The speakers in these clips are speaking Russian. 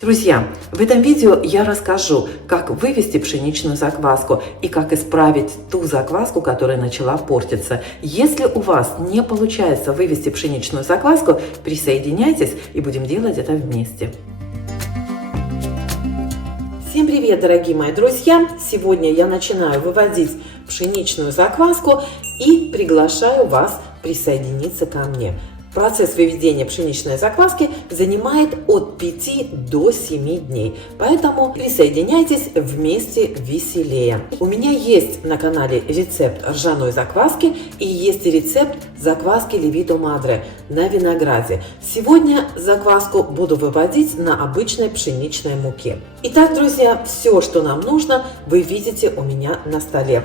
Друзья, в этом видео я расскажу, как вывести пшеничную закваску и как исправить ту закваску, которая начала портиться. Если у вас не получается вывести пшеничную закваску, присоединяйтесь и будем делать это вместе. Всем привет, дорогие мои друзья! Сегодня я начинаю выводить пшеничную закваску и приглашаю вас присоединиться ко мне. Процесс выведения пшеничной закваски занимает от 5 до 7 дней, поэтому присоединяйтесь, вместе веселее. У меня есть на канале рецепт ржаной закваски и есть рецепт закваски Левито Мадре на винограде. Сегодня закваску буду выводить на обычной пшеничной муке. Итак, друзья, все, что нам нужно, вы видите у меня на столе.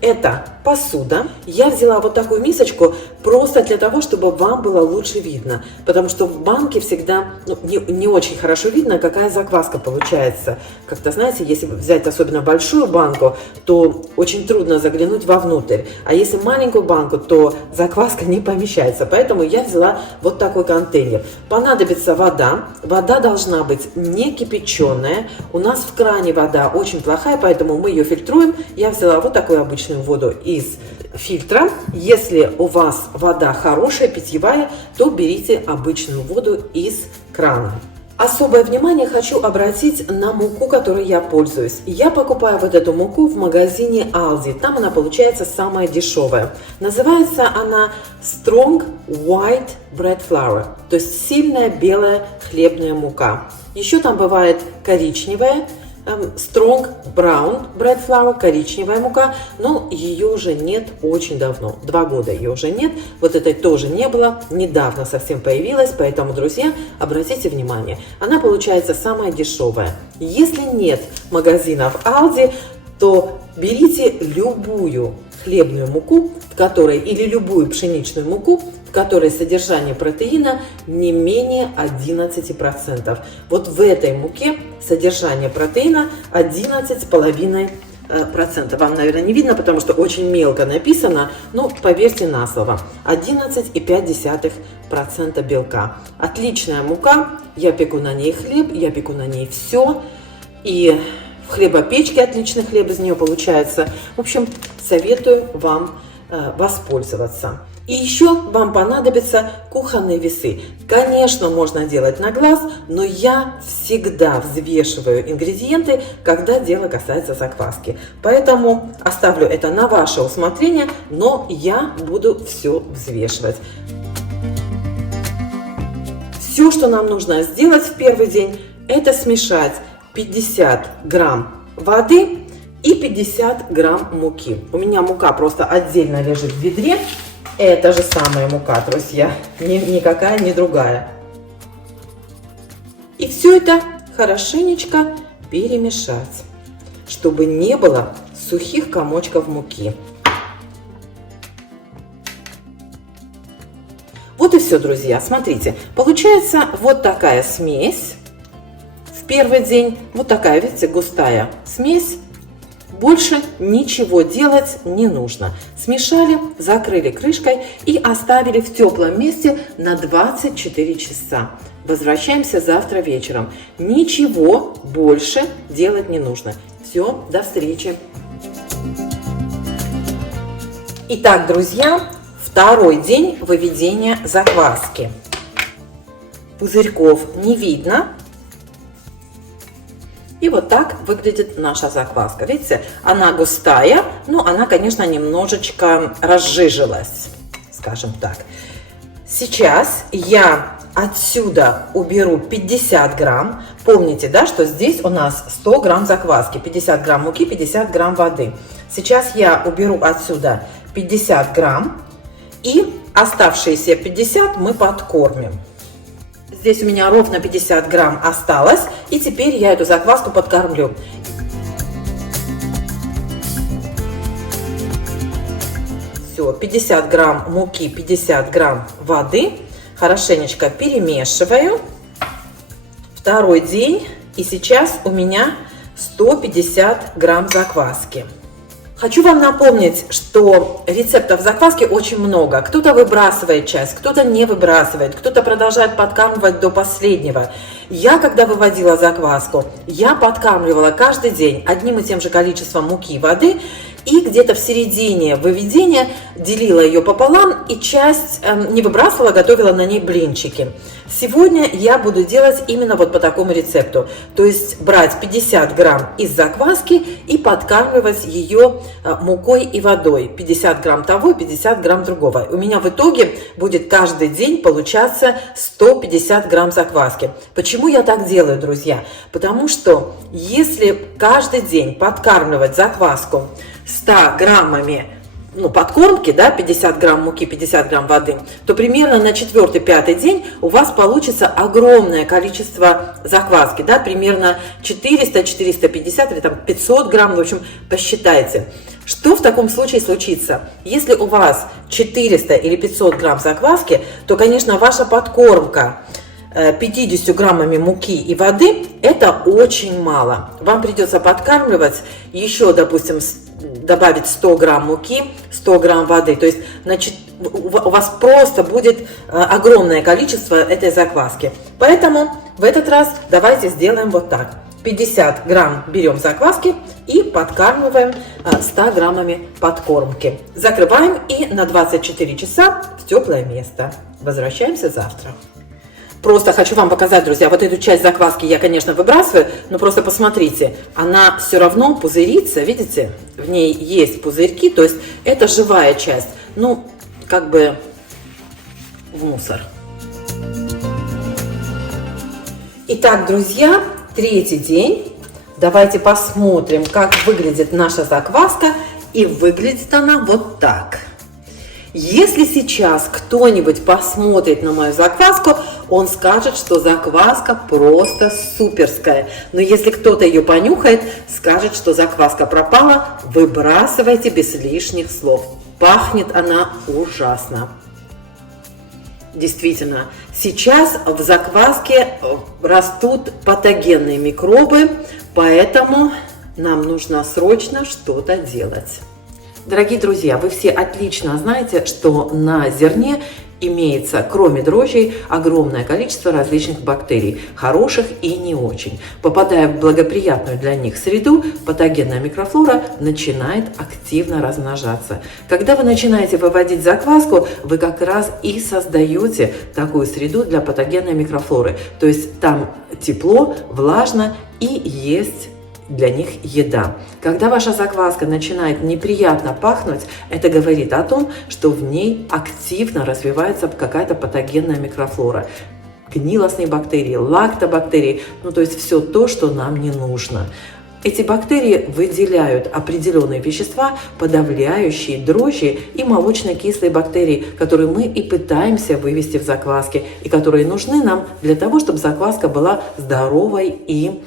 Это посуда. Я взяла вот такую мисочку просто для того, чтобы вам было лучше видно. Потому что в банке всегда не очень хорошо видно, какая закваска получается. Как-то, знаете, если взять особенно большую банку, то очень трудно заглянуть вовнутрь. А если маленькую банку, то закваска не помещается. Поэтому я взяла вот такой контейнер. Понадобится вода. Вода должна быть не кипяченая. У нас в кране вода очень плохая, поэтому мы ее фильтруем. Я взяла вот такую обычную воду из фильтра. Если у вас вода хорошая, питьевая, то берите обычную воду из крана. Особое внимание хочу обратить на муку, которой я пользуюсь. Я покупаю вот эту муку в магазине Aldi. Там она получается самая дешевая. Называется она Strong White Bread Flour, то есть сильная белая хлебная мука. Еще там бывает коричневая, Strong Brown Bread Flour, коричневая мука, но ее уже нет очень давно, 2 года ее уже нет, вот этой тоже не было, недавно совсем появилась, поэтому, друзья, обратите внимание, она получается самая дешевая. Если нет магазинов Aldi, то берите любую хлебную муку, в которой, или любую пшеничную муку, в которой содержание протеина не менее 11%. Вот в этой муке содержание протеина 11,5%. Вам, наверное, не видно, потому что очень мелко написано, но поверьте на слово. 11,5% белка. Отличная мука. Я пеку на ней хлеб, я пеку на ней все. И в хлебопечке отличный хлеб из нее получается. В общем, советую вам воспользоваться. И еще вам понадобятся кухонные весы. Конечно, можно делать на глаз, но я всегда взвешиваю ингредиенты, когда дело касается закваски. Поэтому оставлю это на ваше усмотрение, но я буду все взвешивать. Все, что нам нужно сделать в первый день, это смешать 50 грамм воды и 50 грамм муки. У меня мука просто отдельно лежит в ведре. Это же самая мука, друзья, никакая не другая. И все это хорошенечко перемешать, чтобы не было сухих комочков муки. Вот и все, друзья. Смотрите, получается вот такая смесь в первый день. Вот такая, видите, густая смесь. Больше ничего делать не нужно. Смешали, закрыли крышкой и оставили в теплом месте на 24 часа. Возвращаемся завтра вечером. Ничего больше делать не нужно. Все, до встречи. Итак, друзья, второй день выведения закваски. Пузырьков не видно. И вот так выглядит наша закваска. Видите, она густая, но она, конечно, немножечко разжижилась, скажем так. Сейчас я отсюда уберу 50 грамм. Помните, да, что здесь у нас 100 грамм закваски, 50 грамм муки, 50 грамм воды. Сейчас я уберу отсюда 50 грамм и оставшиеся 50 мы подкормим. Здесь у меня ровно 50 грамм осталось, и теперь я эту закваску подкормлю. Все, 50 грамм муки, 50 грамм воды. Хорошенечко перемешиваю. Второй день, и сейчас у меня 150 грамм закваски. Хочу вам напомнить, что рецептов закваски очень много. Кто-то выбрасывает часть, кто-то не выбрасывает, кто-то продолжает подкармливать до последнего. Я, когда выводила закваску, я подкармливала каждый день одним и тем же количеством муки и воды, и где-то в середине выведения делила ее пополам и часть не выбрасывала, готовила на ней блинчики. Сегодня я буду делать именно вот по такому рецепту. То есть брать 50 грамм из закваски и подкармливать ее мукой и водой. 50 грамм того, 50 грамм другого. У меня в итоге будет каждый день получаться 150 грамм закваски. Почему я так делаю, друзья? Потому что если каждый день подкармливать закваску 100 граммами подкормки, да, 50 грамм муки, 50 грамм воды, то примерно на 4-5 день у вас получится огромное количество закваски, да, примерно 400, 450 или там 500 грамм, в общем, посчитайте. Что в таком случае случится? Если у вас 400 или 500 грамм закваски, то, конечно, ваша подкормка 50 граммами муки и воды – это очень мало. Вам придется подкармливать еще, допустим, добавить 100 грамм муки, 100 грамм воды. То есть у вас просто будет огромное количество этой закваски. Поэтому в этот раз давайте сделаем вот так. 50 грамм берем закваски и подкармливаем 100 граммами подкормки. Закрываем и на 24 часа в теплое место. Возвращаемся завтра. Просто хочу вам показать, друзья, вот эту часть закваски я, конечно, выбрасываю, но просто посмотрите, она все равно пузырится, видите? В ней есть пузырьки, то есть это живая часть, как бы в мусор. Итак, друзья, третий день. Давайте посмотрим, как выглядит наша закваска, и выглядит она вот так. Если сейчас кто-нибудь посмотрит на мою закваску, он скажет, что закваска просто суперская. Но если кто-то ее понюхает, скажет, что закваска пропала, выбрасывайте без лишних слов. Пахнет она ужасно. Действительно, сейчас в закваске растут патогенные микробы, поэтому нам нужно срочно что-то делать. Дорогие друзья, вы все отлично знаете, что на зерне имеется, кроме дрожжей, огромное количество различных бактерий, хороших и не очень. Попадая в благоприятную для них среду, патогенная микрофлора начинает активно размножаться. Когда вы начинаете выводить закваску, вы как раз и создаете такую среду для патогенной микрофлоры. То есть там тепло, влажно и есть для них еда. Когда ваша закваска начинает неприятно пахнуть, это говорит о том, что в ней активно развивается какая-то патогенная микрофлора. Гнилостные бактерии, лактобактерии, то есть все то, что нам не нужно. Эти бактерии выделяют определенные вещества, подавляющие дрожжи и молочно-кислые бактерии, которые мы и пытаемся вывести в закваске, и которые нужны нам для того, чтобы закваска была здоровой и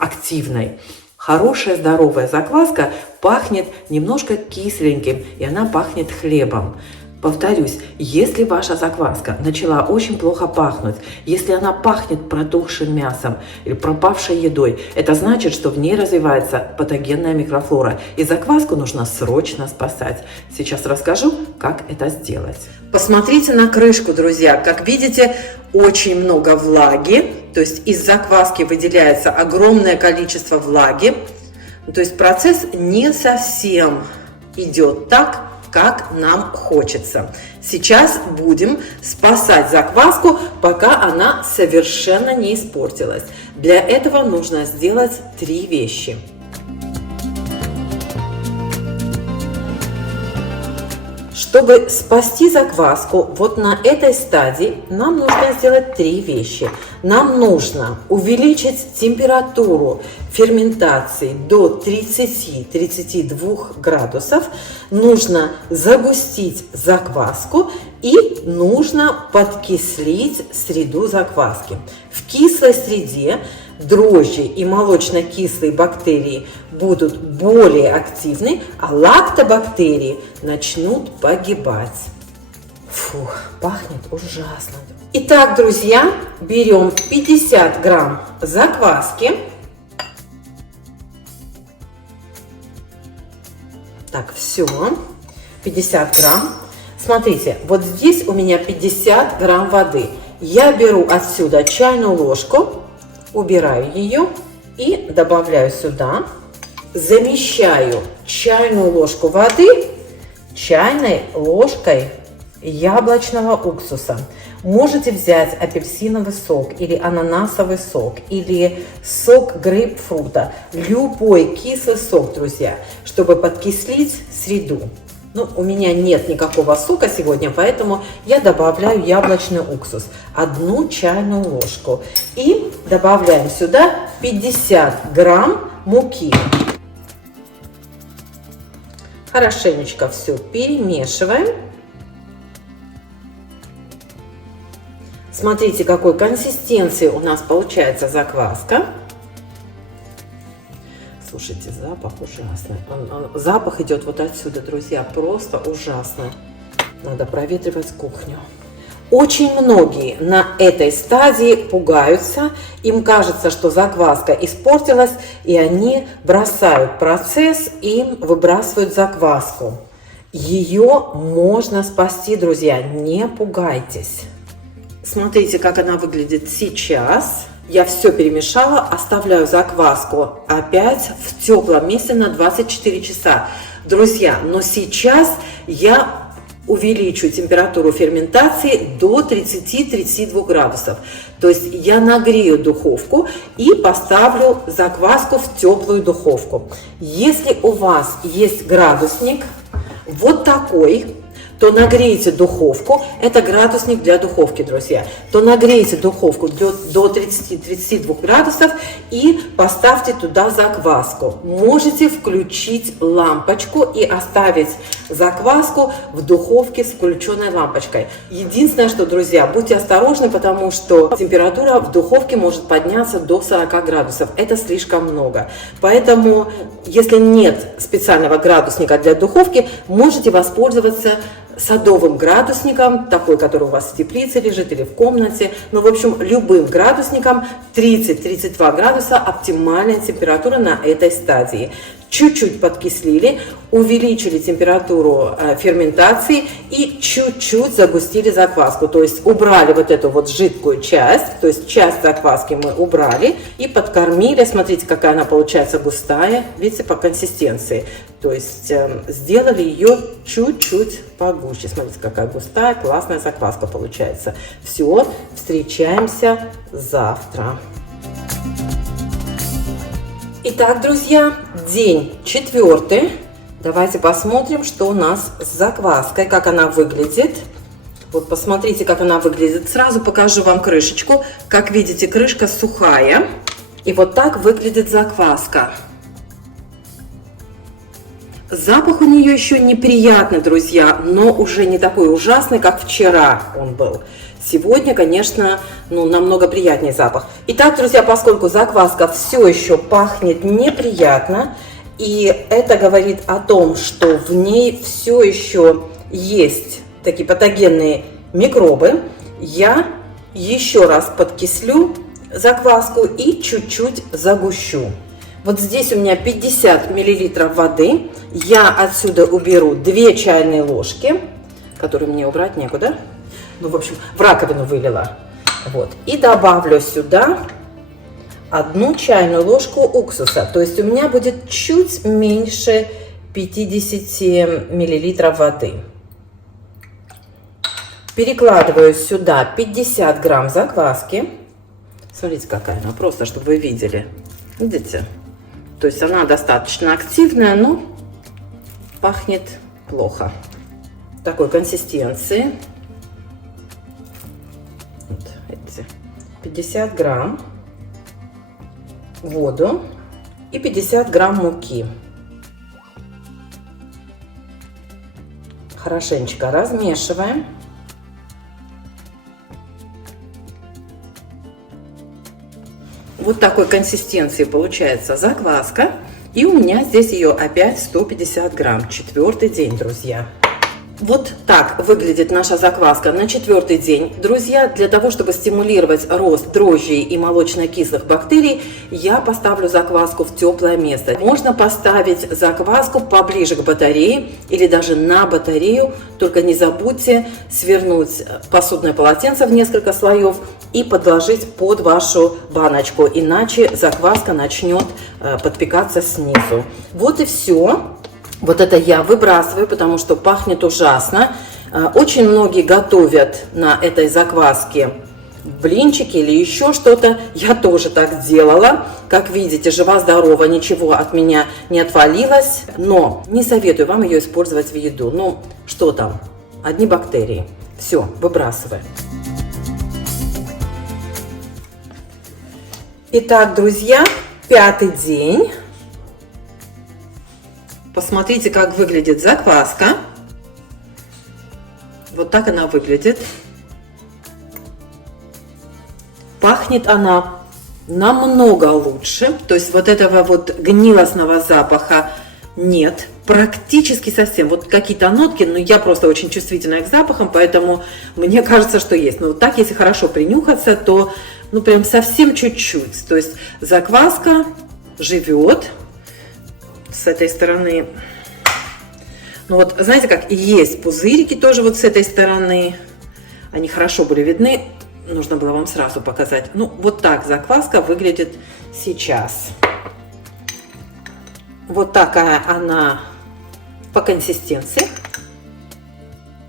активной. Хорошая здоровая закваска пахнет немножко кисленьким, и она пахнет хлебом. Повторюсь, если ваша закваска начала очень плохо пахнуть, если она пахнет протухшим мясом или пропавшей едой, это значит, что в ней развивается патогенная микрофлора, и закваску нужно срочно спасать. Сейчас расскажу, как это сделать. Посмотрите на крышку, друзья. Как видите, очень много влаги, то есть из закваски выделяется огромное количество влаги. То есть процесс не совсем идет так, как нам хочется. Сейчас будем спасать закваску, пока она совершенно не испортилась. Для этого нужно сделать 3 вещи. Чтобы спасти закваску, вот на этой стадии нам нужно сделать 3 вещи. Нам нужно увеличить температуру ферментации до 30-32 градусов, нужно загустить закваску и нужно подкислить среду закваски. В кислой среде дрожжи и молочно-кислые бактерии будут более активны, а лактобактерии начнут погибать. Фух, пахнет ужасно. Итак, друзья, берем 50 грамм закваски. Так, все. 50 грамм. Смотрите, вот здесь у меня 50 грамм воды. Я беру отсюда чайную ложку, убираю ее и добавляю сюда. Замещаю чайную ложку воды чайной ложкой яблочного уксуса. Можете взять апельсиновый сок или ананасовый сок или сок грейпфрута, любой кислый сок, друзья, чтобы подкислить среду. Ну, у меня нет никакого сока сегодня, поэтому я добавляю яблочный уксус, 1 чайную ложку. И добавляем сюда 50 грамм муки. Хорошенечко все перемешиваем. Смотрите, какой консистенции у нас получается закваска. Слушайте, запах ужасный. Запах идет вот отсюда, друзья, просто ужасно. Надо проветривать кухню. Очень многие на этой стадии пугаются. Им кажется, что закваска испортилась, и они бросают процесс и выбрасывают закваску. Ее можно спасти, друзья, не пугайтесь. Смотрите, как она выглядит сейчас. Я все перемешала, оставляю закваску опять в теплом месте на 24 часа. Друзья, но сейчас я увеличу температуру ферментации до 30-32 градусов. То есть я нагрею духовку и поставлю закваску в теплую духовку. Если у вас есть градусник вот такой, то нагрейте духовку, это градусник для духовки, друзья, то нагрейте духовку до 30-32 градусов и поставьте туда закваску. Можете включить лампочку и оставить закваску в духовке с включенной лампочкой. Единственное, что, друзья, будьте осторожны, потому что температура в духовке может подняться до 40 градусов. Это слишком много. Поэтому, если нет специального градусника для духовки, можете воспользоваться садовым градусником, такой, который у вас в теплице лежит или в комнате. Ну, в общем, любым градусником 30-32 градуса оптимальная температура на этой стадии. Чуть-чуть подкислили, увеличили температуру ферментации и чуть-чуть загустили закваску. То есть убрали вот эту вот жидкую часть, то есть часть закваски мы убрали и подкормили. Смотрите, какая она получается густая, видите, по консистенции. То есть сделали ее чуть-чуть погуще. Смотрите, какая густая, классная закваска получается. Все, встречаемся завтра. Итак, друзья, день 4. Давайте посмотрим, что у нас с закваской, как она выглядит. Вот посмотрите, как она выглядит. Сразу покажу вам крышечку. Как видите, крышка сухая. И вот так выглядит закваска. Запах у нее еще неприятный, друзья, но уже не такой ужасный, как вчера он был. Сегодня, конечно, намного приятнее запах. Итак, друзья, поскольку закваска все еще пахнет неприятно, и это говорит о том, что в ней все еще есть такие патогенные микробы, я еще раз подкислю закваску и чуть-чуть загущу. Вот здесь у меня 50 мл воды. Я отсюда уберу 2 чайные ложки, которые мне убрать некуда. Ну, в общем, в раковину вылила. Вот. И добавлю сюда 1 чайную ложку уксуса. То есть у меня будет чуть меньше 50 мл воды. Перекладываю сюда 50 грамм закваски. Смотрите, какая она, просто чтобы вы видели. Видите? То есть она достаточно активная, но пахнет плохо. Такой консистенции. Вот, видите, 50 грамм воду и 50 грамм муки. Хорошенечко размешиваем. Вот такой консистенции получается закваска. И у меня здесь ее опять 150 грамм. 4-й день, друзья. Вот так выглядит наша закваска на 4-й день. Друзья, для того, чтобы стимулировать рост дрожжей и молочно-кислых бактерий, я поставлю закваску в теплое место. Можно поставить закваску поближе к батарее или даже на батарею, только не забудьте свернуть посудное полотенце в несколько слоев и подложить под вашу баночку, иначе закваска начнет подпекаться снизу. Вот и все. Вот это я выбрасываю, потому что пахнет ужасно. Очень многие готовят на этой закваске блинчики или еще что-то. Я тоже так делала. Как видите, жива-здорова, ничего от меня не отвалилось. Но не советую вам ее использовать в еду. Ну, что там? Одни бактерии. Все, выбрасываем. Итак, друзья, 5-й день. Посмотрите, как выглядит закваска. Вот так она выглядит. Пахнет она намного лучше. То есть вот этого вот гнилостного запаха нет. Практически совсем. Вот какие-то нотки, но я просто очень чувствительна к запахам, поэтому мне кажется, что есть. Но вот так, если хорошо принюхаться, то ну прям совсем чуть-чуть. То есть закваска живет. С этой стороны, ну вот, знаете, как есть пузырики тоже вот с этой стороны, они хорошо были видны, нужно было вам сразу показать. Ну, вот так закваска выглядит сейчас. Вот такая она по консистенции.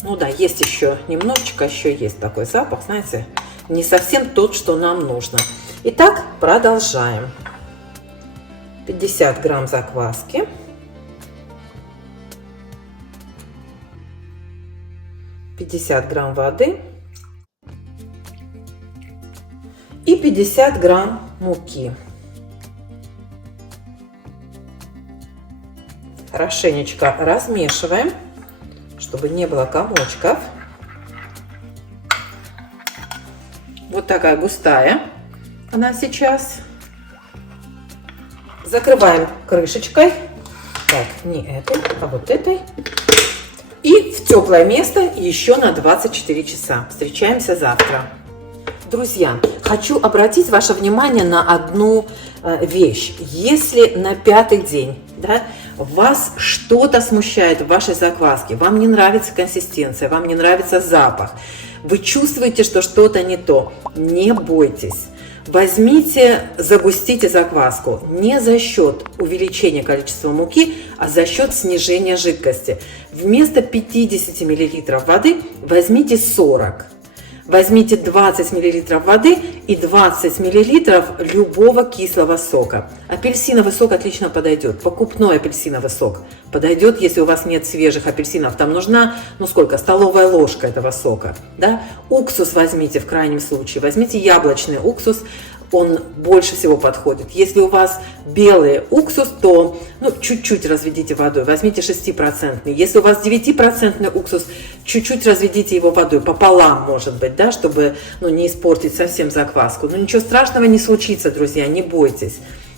Ну да, есть еще немножечко, еще есть такой запах, знаете, не совсем тот, что нам нужно. Итак, продолжаем. 50 грамм закваски, 50 грамм воды и 50 грамм муки. Хорошенечко размешиваем, чтобы не было комочков. Вот такая густая она сейчас. Закрываем крышечкой, так, не этой, а вот этой, и в теплое место еще на 24 часа. Встречаемся завтра. Друзья, хочу обратить ваше внимание на одну вещь. Если на 5-й день, да, вас что-то смущает в вашей закваске, вам не нравится консистенция, вам не нравится запах, вы чувствуете, что что-то не то, не бойтесь. Возьмите, загустите закваску не за счет увеличения количества муки, а за счет снижения жидкости. Вместо 50 мл воды возьмите 40. Возьмите 20 мл воды и 20 мл любого кислого сока. Апельсиновый сок отлично подойдет. Покупной апельсиновый сок подойдет, если у вас нет свежих апельсинов. Там нужна, ну сколько, столовая ложка этого сока. Да? Уксус возьмите в крайнем случае. Возьмите яблочный уксус. Он больше всего подходит. Если у вас белый уксус, то ну, чуть-чуть разведите водой. Возьмите 6%. Если у вас 9% уксус, чуть-чуть разведите его водой. Пополам, может быть, да, чтобы ну, не испортить совсем закваску. Но ничего страшного не случится, друзья, не бойтесь.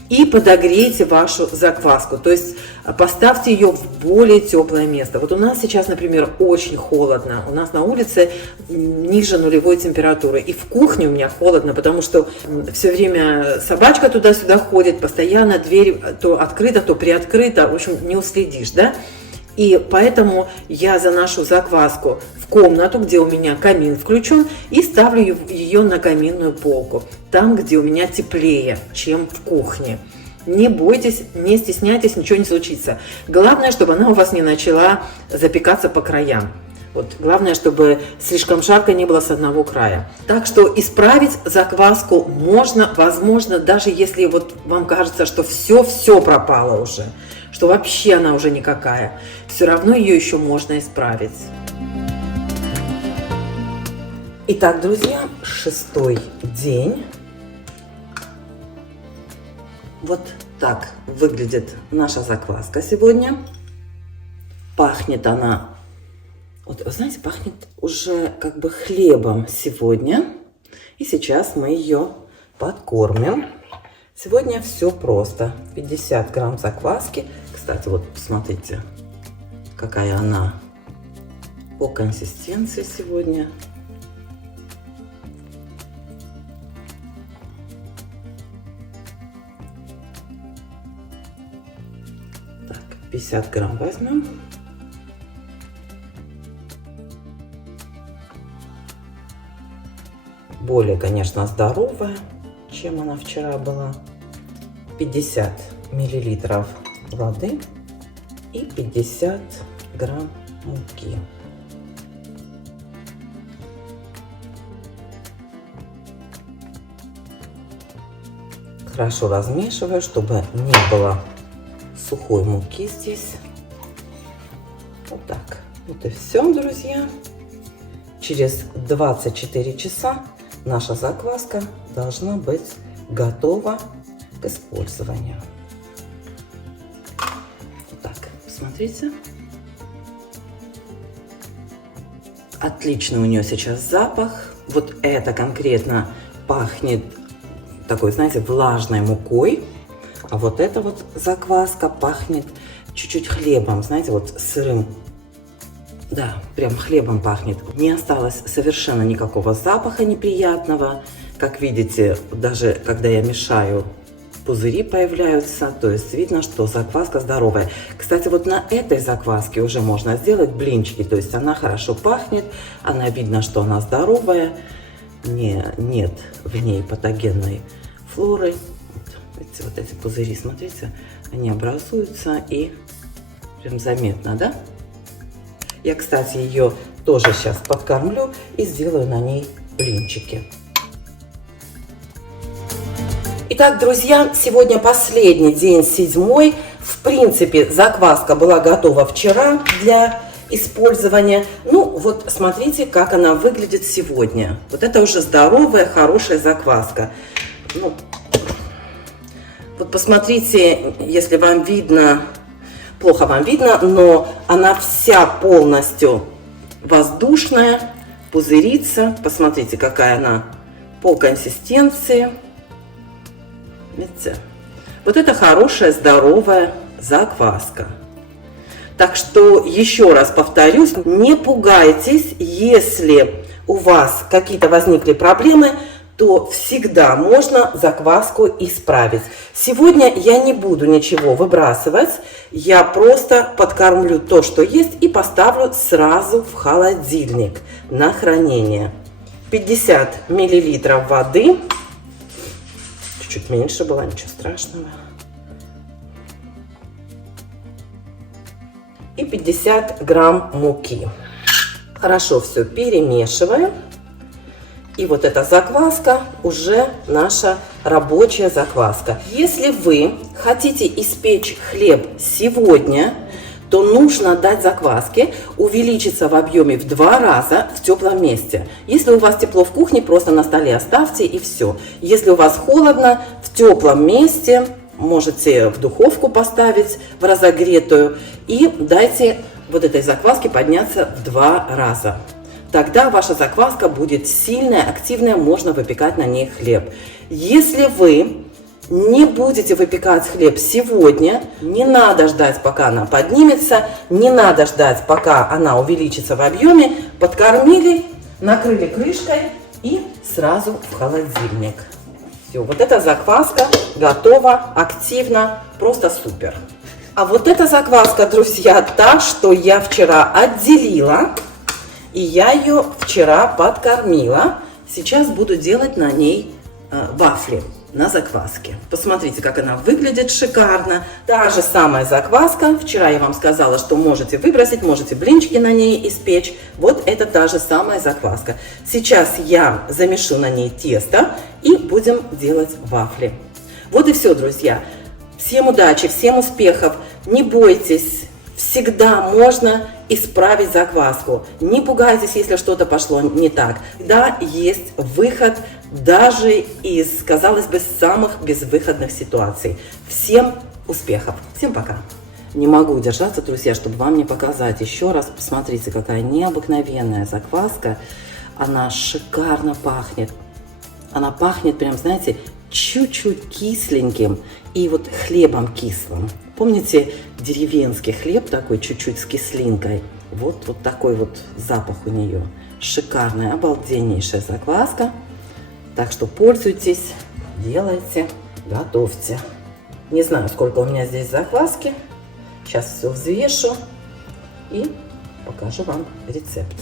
И подогрейте вашу закваску, то есть поставьте ее в более теплое место. Вот у нас сейчас, например, очень холодно, у нас на улице ниже нулевой температуры, и в кухне у меня холодно, потому что все время собачка туда-сюда ходит, постоянно дверь то открыта, то приоткрыта, в общем, не уследишь, да? И поэтому я заношу закваску в комнату, где у меня камин включен, и ставлю ее на каминную полку, там, где у меня теплее, чем в кухне. Не бойтесь, не стесняйтесь, ничего не случится. Главное, чтобы она у вас не начала запекаться по краям. Вот, главное, чтобы слишком жарко не было с одного края. Так что исправить закваску можно, возможно, даже если вот вам кажется, что все пропало уже, что вообще она уже никакая. Все равно ее еще можно исправить. Итак, друзья, 6-й день. Вот так выглядит наша закваска сегодня. Пахнет она, вот, знаете, пахнет уже как бы хлебом сегодня. И сейчас мы ее подкормим. Сегодня все просто. 50 грамм закваски. Кстати, вот посмотрите, какая она по консистенции сегодня. Так, 50 грамм возьмем. Более, конечно, здоровая, чем она вчера была. 50 миллилитров воды и 50 грамм муки. Хорошо размешиваю, чтобы не было сухой муки здесь. Вот так. Вот и все, друзья. Через 24 часа наша закваска должна быть готова к использованию. Вот так, посмотрите. Отличный у нее сейчас запах. Вот это конкретно пахнет такой, знаете, влажной мукой. А вот эта вот закваска пахнет чуть-чуть хлебом, знаете, вот сырым. Да, прям хлебом пахнет. Не осталось совершенно никакого запаха неприятного. Как видите, даже когда я мешаю, пузыри появляются. То есть видно, что закваска здоровая. Кстати, вот на этой закваске уже можно сделать блинчики. То есть она хорошо пахнет, она видно, что она здоровая. Нет в ней патогенной флоры. Вот эти пузыри, смотрите, они образуются и прям заметно, да? Я, кстати, ее тоже сейчас подкормлю и сделаю на ней блинчики. Итак, друзья, сегодня последний день, 7-й. В принципе, закваска была готова вчера для использования. Ну, вот смотрите, как она выглядит сегодня. Вот это уже здоровая, хорошая закваска. Ну, вот посмотрите, если вам видно, плохо вам видно, но она вся полностью воздушная, пузырится. Посмотрите, какая она по консистенции. Видите? Вот это хорошая, здоровая закваска. Так что еще раз повторюсь, не пугайтесь, если у вас какие-то возникли проблемы, то всегда можно закваску исправить. Сегодня я не буду ничего выбрасывать, я просто подкормлю то, что есть, и поставлю сразу в холодильник на хранение. 50 миллилитров воды, чуть-чуть меньше было, ничего страшного. И 50 грамм муки. Хорошо все перемешиваем. И вот эта закваска уже наша рабочая закваска. Если вы хотите испечь хлеб сегодня, то нужно дать закваске увеличиться в объеме в 2 раза в теплом месте. Если у вас тепло в кухне, просто на столе оставьте и все. Если у вас холодно, в теплом месте можете в духовку поставить в разогретую и дайте вот этой закваске подняться в 2 раза. Тогда ваша закваска будет сильная, активная, можно выпекать на ней хлеб. Если вы не будете выпекать хлеб сегодня, не надо ждать, пока она поднимется, не надо ждать, пока она увеличится в объеме, подкормили, накрыли крышкой и сразу в холодильник. Все, вот эта закваска готова, активно, просто супер. А вот эта закваска, друзья, та, что я вчера отделила. И я ее вчера подкормила. Сейчас буду делать на ней вафли на закваске. Посмотрите, как она выглядит шикарно. Та же самая закваска. Вчера я вам сказала, что можете выбросить, можете блинчики на ней испечь. Вот это та же самая закваска. Сейчас я замешу на ней тесто и будем делать вафли. Вот и все, друзья. Всем удачи, всем успехов. Не бойтесь. Всегда можно исправить закваску. Не пугайтесь, если что-то пошло не так. Да, есть выход даже из, казалось бы, самых безвыходных ситуаций. Всем успехов. Всем пока. Не могу удержаться, друзья, чтобы вам не показать еще раз. Посмотрите, какая необыкновенная закваска. Она шикарно пахнет. Она пахнет прям, знаете, чуть-чуть кисленьким и вот хлебом кислым. Помните деревенский хлеб такой чуть-чуть с кислинкой? Вот такой вот запах у нее. Шикарная, обалденнейшая закваска. Так что пользуйтесь, делайте, готовьте. Не знаю, сколько у меня здесь закваски. Сейчас все взвешу и покажу вам рецепт.